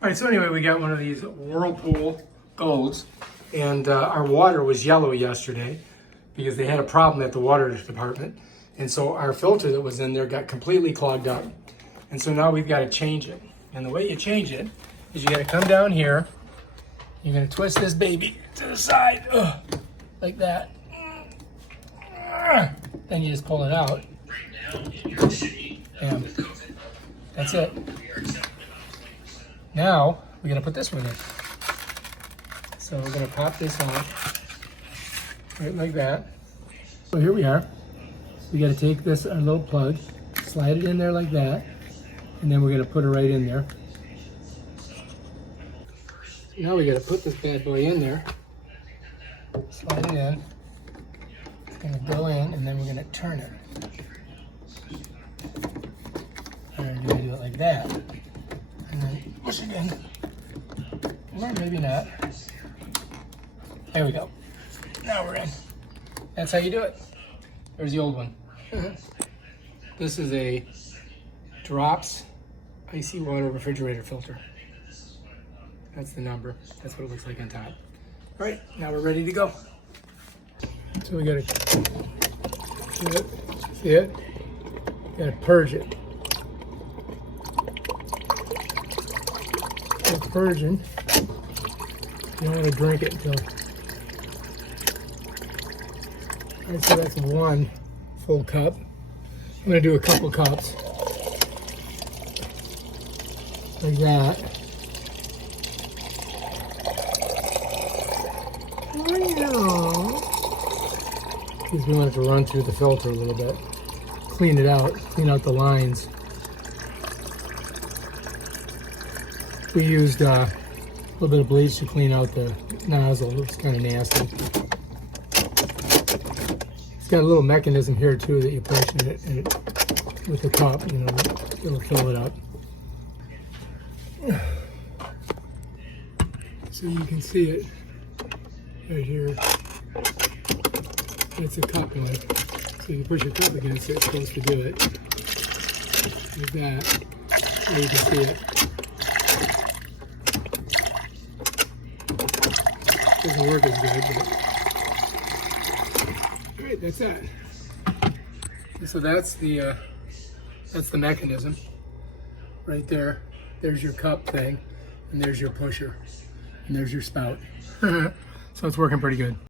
All right, so anyway, we got one of these Whirlpool Golds, and our water was yellow yesterday because they had a problem at the water department. And so our filter that was in there got completely clogged up. And so now we've got to change it. And the way you change it is you got to come down here. You're going to twist this baby to the side, like that. Then you just pull it out. Bam. That's it. Now, we're going to put this one in. So we're going to pop this on, right like that. So here we are. We got to take this, our little plug, slide it in there like that, and then we're going to put it right in there. Now we got to put this bad boy in there, slide it in. It's going to go in, and then we're going to turn it. And we're going to do it like that. And then push it in. Or maybe not. There we go. Now we're in. That's how you do it. There's the old one. This is a Drops Icy Water Refrigerator Filter. That's the number. That's what it looks like on top. All right, now we're ready to go. So we gotta see it? Gotta purge it. It's purging. You don't want to drink it until. All right, so that's one full cup. I'm gonna do a couple cups like that. Because we want it to run through the filter a little bit. Clean it out, clean out the lines. We used a little bit of bleach to clean out the nozzle. It's kind of nasty. It's got a little mechanism here too that you push in it, and with the cup, you know, it'll fill it up. So you can see it right here. It's a cup one. So you push your cup against it, it's supposed to do it. Like that. There you can see it. Doesn't work as good, but alright, that's that. So that's the mechanism right there. There's your cup thing, and there's your pusher, and there's your spout. So it's working pretty good.